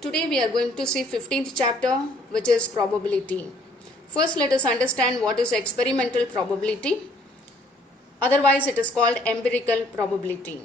Today we are going to see 15th chapter, which is probability. First let us understand what is experimental probability. Otherwise it is called empirical probability.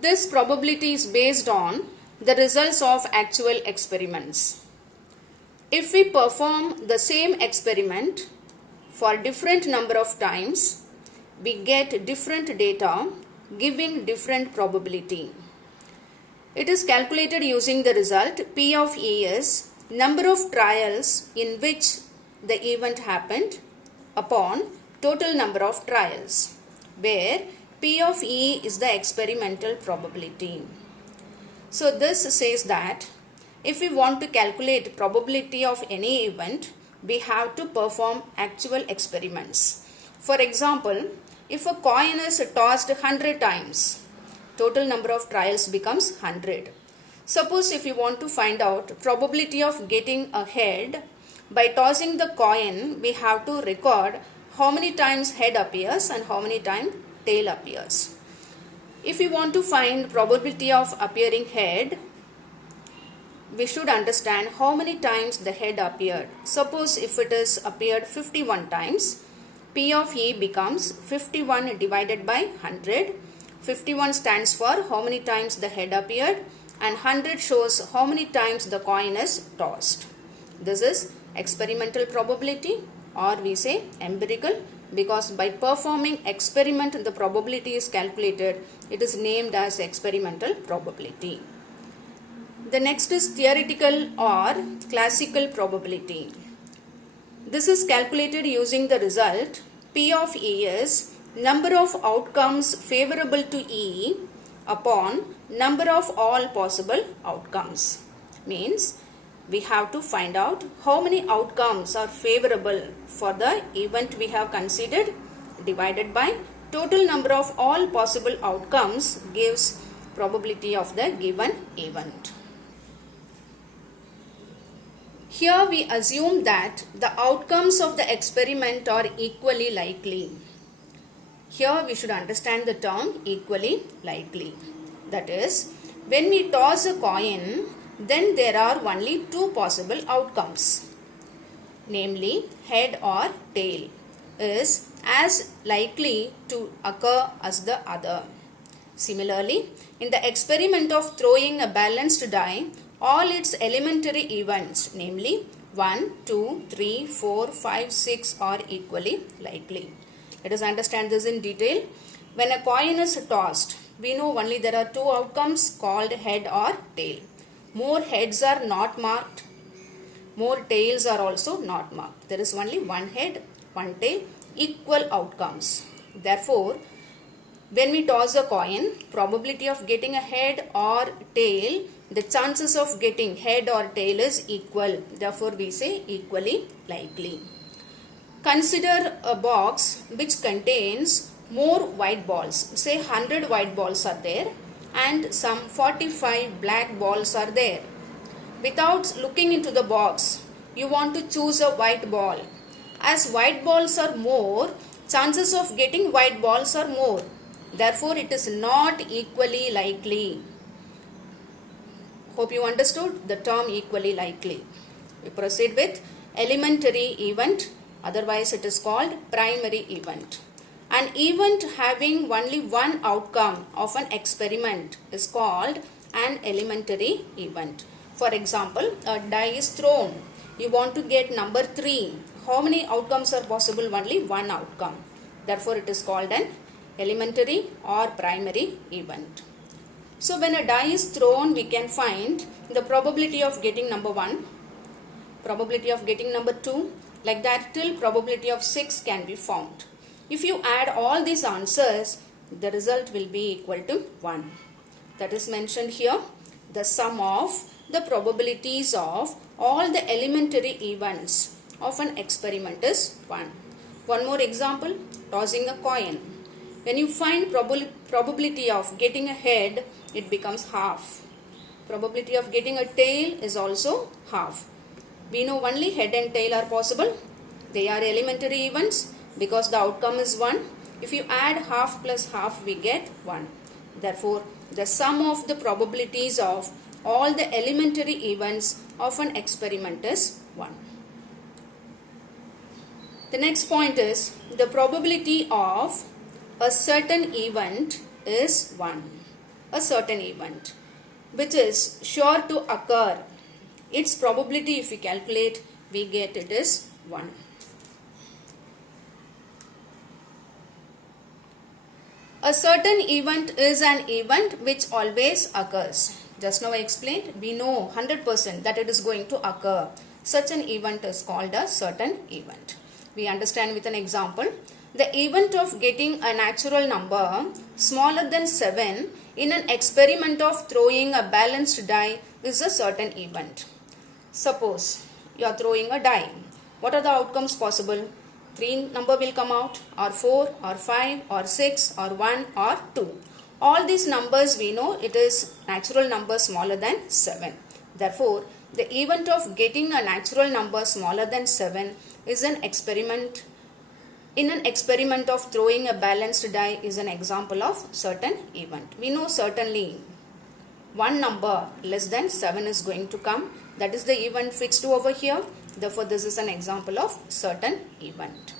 This probability is based on the results of actual experiments. If we perform the same experiment for different number of times, we get different data giving different probability. It is calculated using the result P of E is number of trials in which the event happened upon total number of trials, where P of E is the experimental probability. So this says that if we want to calculate probability of any event, we have to perform actual experiments. For example, if a coin is tossed 100 times, total number of trials becomes 100. Suppose if you want to find out probability of getting a head, by tossing the coin, we have to record how many times head appears and how many times tail appears. If we want to find probability of appearing head, we should understand how many times the head appeared. Suppose if it is appeared 51 times, P of E becomes 51 divided by 100. 51 stands for how many times the head appeared and 100 shows how many times the coin is tossed. This is experimental probability, or we say empirical, because by performing experiment the probability is calculated. It is named as experimental probability. The next is theoretical or classical probability. This is calculated using the result P of E is number of outcomes favorable to E upon number of all possible outcomes. Means we have to find out how many outcomes are favorable for the event we have considered divided by total number of all possible outcomes gives probability of the given event. Here we assume that the outcomes of the experiment are equally likely. Here we should understand the term equally likely. That is, when we toss a coin, then there are only two possible outcomes. Namely, head or tail is as likely to occur as the other. Similarly, in the experiment of throwing a balanced die, all its elementary events, namely 1, 2, 3, 4, 5, 6 are equally likely. Let us understand this in detail. When a coin is tossed, we know only there are two outcomes called head or tail. More heads are not marked, more tails are also not marked. There is only one head, one tail, equal outcomes. Therefore, when we toss a coin, probability of getting a head or tail, the chances of getting head or tail is equal. Therefore, we say equally likely. Consider a box which contains more white balls. Say 100 white balls are there and some 45 black balls are there. Without looking into the box, you want to choose a white ball. As white balls are more, chances of getting white balls are more. Therefore, it is not equally likely. Hope you understood the term equally likely. We proceed with elementary event, otherwise it is called primary event. An event having only one outcome of an experiment is called an elementary event. For example, a die is thrown. You want to get number 3. How many outcomes are possible? Only one outcome. Therefore, it is called an elementary or primary event. So when a die is thrown, we can find the probability of getting number 1, probability of getting number 2, like that till probability of 6 can be found. If you add all these answers, the result will be equal to 1. That is mentioned here. The sum of the probabilities of all the elementary events of an experiment is 1. One more example, tossing a coin. When you find probability of getting a head, it becomes half. Probability of getting a tail is also half. We know only head and tail are possible. They are elementary events because the outcome is 1. If you add half plus half, we get 1. Therefore, the sum of the probabilities of all the elementary events of an experiment is 1. The next point is the probability of a certain event is 1. A certain event which is sure to occur. Its probability, if we calculate, we get it is 1. A certain event is an event which always occurs. Just now I explained, we know 100% that it is going to occur. Such an event is called a certain event. We understand with an example. The event of getting a natural number smaller than 7 in an experiment of throwing a balanced die is a certain event. Suppose you are throwing a die. What are the outcomes possible? 3 number will come out, or 4, or 5, or 6, or 1, or 2. All these numbers we know it is natural number smaller than 7. Therefore, the event of getting a natural number smaller than 7 is an experiment. In an experiment of throwing a balanced die is an example of certain event. We know certainly one number less than 7 is going to come. That is the event fixed over here. Therefore, this is an example of certain event.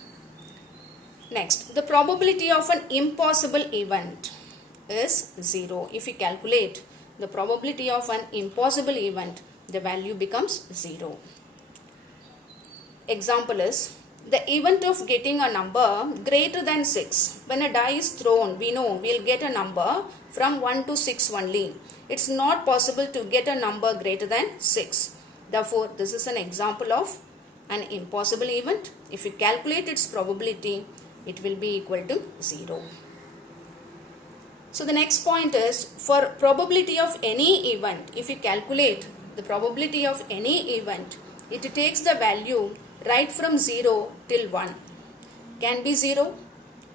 Next, the probability of an impossible event is 0. If we calculate the probability of an impossible event, the value becomes 0. Example is the event of getting a number greater than 6. When a die is thrown, we know we will get a number from 1 to 6 only. It's not possible to get a number greater than 6. Therefore, this is an example of an impossible event. If you calculate its probability, it will be equal to 0. So, the next point is for probability of any event, if you calculate the probability of any event, it takes the value right from 0 till 1. Can be 0,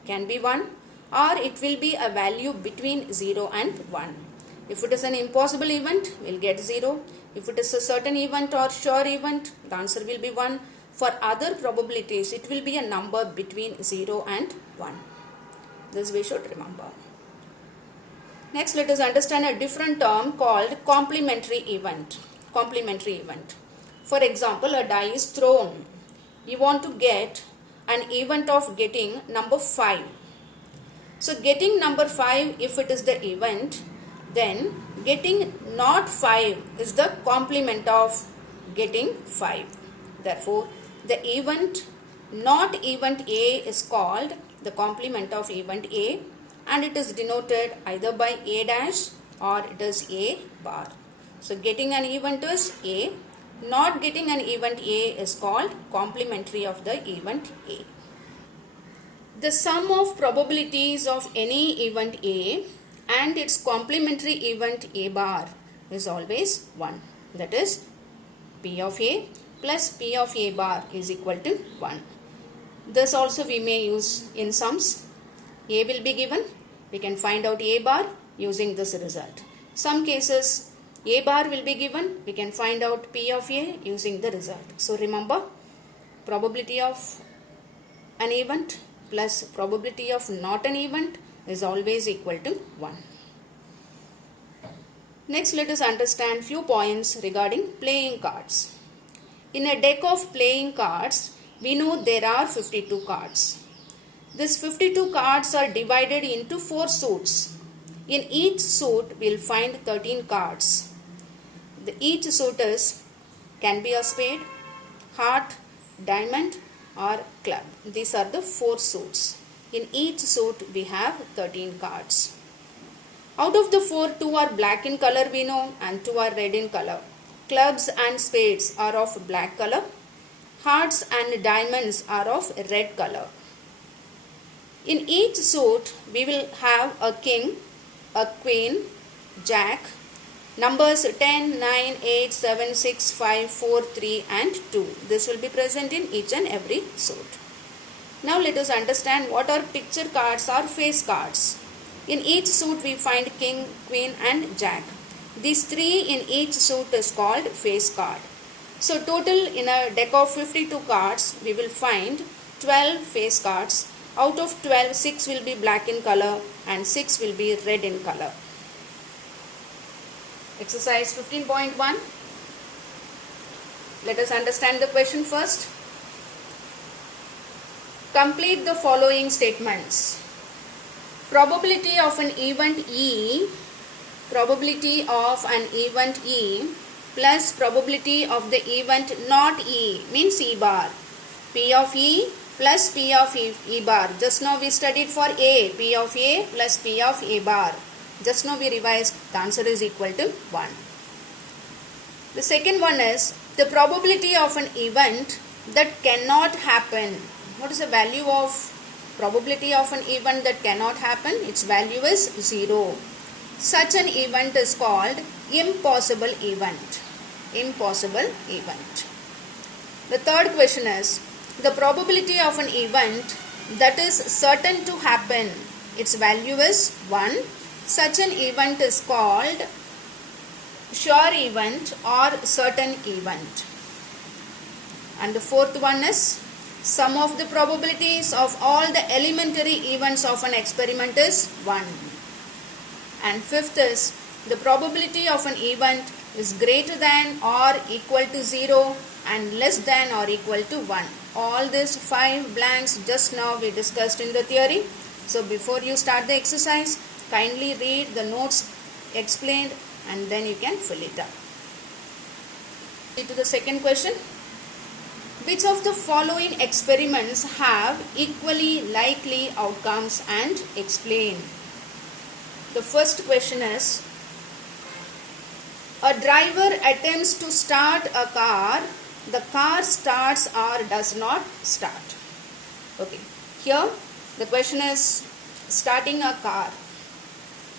can be 1, or it will be a value between 0 and 1. If it is an impossible event, we will get 0. If it is a certain event or sure event, the answer will be 1. For other probabilities, it will be a number between 0 and 1. This we should remember. Next, let us understand a different term called complementary event. Complementary event. For example, a die is thrown. You want to get an event of getting number 5. So, getting number 5, if it is the event, then getting not 5 is the complement of getting 5. Therefore, the event not event A is called the complement of event A, and it is denoted either by A dash or it is A bar. So, getting an event is A, not getting an event A is called complementary of the event A. The sum of probabilities of any event A and its complementary event A bar is always 1. That is, P of A plus P of A bar is equal to 1. This also we may use in sums. A will be given. We can find out A bar using this result. Some cases A bar will be given. We can find out P of A using the result. So remember, probability of an event plus probability of not an event is always equal to 1. Next, let us understand few points regarding playing cards. In a deck of playing cards, we know there are 52 cards. These 52 cards are divided into 4 suits. In each suit, we will find 13 cards. Each suit can be a spade, heart, diamond or club. These are the 4 suits. In each suit, we have 13 cards. Out of the 4, 2 are black in color we know and 2 are red in color. Clubs and spades are of black color. Hearts and diamonds are of red color. In each suit, we will have a king, a queen, jack, numbers 10, 9, 8, 7, 6, 5, 4, 3 and 2. This will be present in each and every suit. Now let us understand what are picture cards or face cards. In each suit we find king, queen and jack. These 3 in each suit is called face card. So total in a deck of 52 cards we will find 12 face cards. Out of 12, 6 will be black in color and 6 will be red in color. Exercise 15.1. Let us understand the question first. Complete the following statements. Probability of an event E plus probability of the event not E means E bar. P of E plus P of E bar. Just now we studied for A. P of A plus P of A bar. Just now we revised. The answer is equal to 1. The second one is the probability of an event that cannot happen. What is the value of probability of an event that cannot happen? Its value is 0. Such an event is called impossible event. Impossible event. The third question is the probability of an event that is certain to happen. Its value is 1. Such an event is called sure event or certain event. And the fourth one is sum of the probabilities of all the elementary events of an experiment is 1. And fifth is the probability of an event is greater than or equal to 0 and less than or equal to 1. All these 5 blanks just now we discussed in the theory. So before you start the exercise, kindly read the notes explained and then you can fill it up. To the second question. Which of the following experiments have equally likely outcomes and explain? The first question is, a driver attempts to start a car, the car starts or does not start. Okay, here the question is starting a car.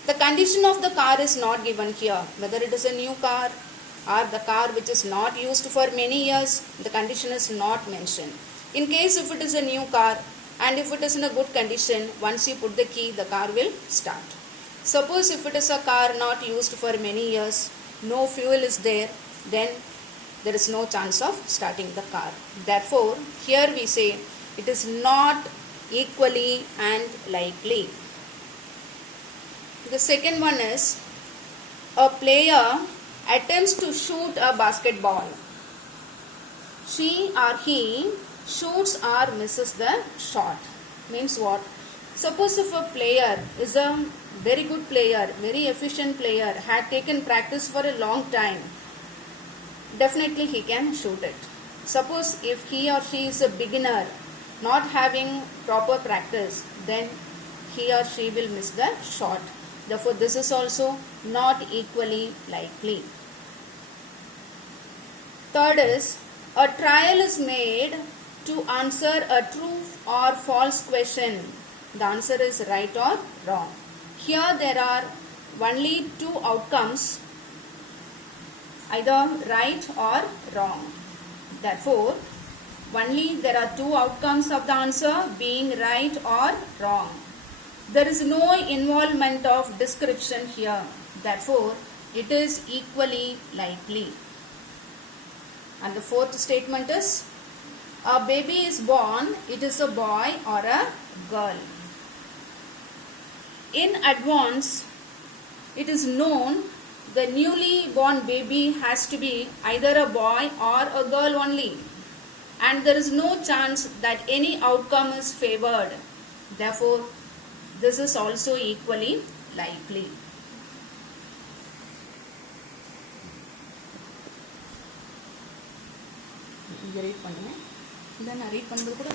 The condition of the car is not given here, whether it is a new car or the car which is not used for many years, the condition is not mentioned. In case if it is a new car and if it is in a good condition, once you put the key, the car will start. Suppose if it is a car not used for many years, no fuel is there, then there is no chance of starting the car. Therefore, here we say it is not equally and likely. The second one is a player attempts to shoot a basketball. She or he shoots or misses the shot. Means what? Suppose if a player is a very good player, very efficient player, had taken practice for a long time, definitely he can shoot it. Suppose if he or she is a beginner, not having proper practice, then he or she will miss the shot. Therefore, this is also not equally likely. Third is, a trial is made to answer a true or false question. The answer is right or wrong. Here there are only 2 outcomes, either right or wrong. Therefore, only there are 2 outcomes of the answer being right or wrong. There is no involvement of description here. Therefore, it is equally likely. And the fourth statement is, a baby is born, it is a boy or a girl. In advance, it is known the newly born baby has to be either a boy or a girl only. And there is no chance that any outcome is favored. Therefore, this is also equally likely. read பண்ணுங்க. இதை நான் read பண்ணுறது கூட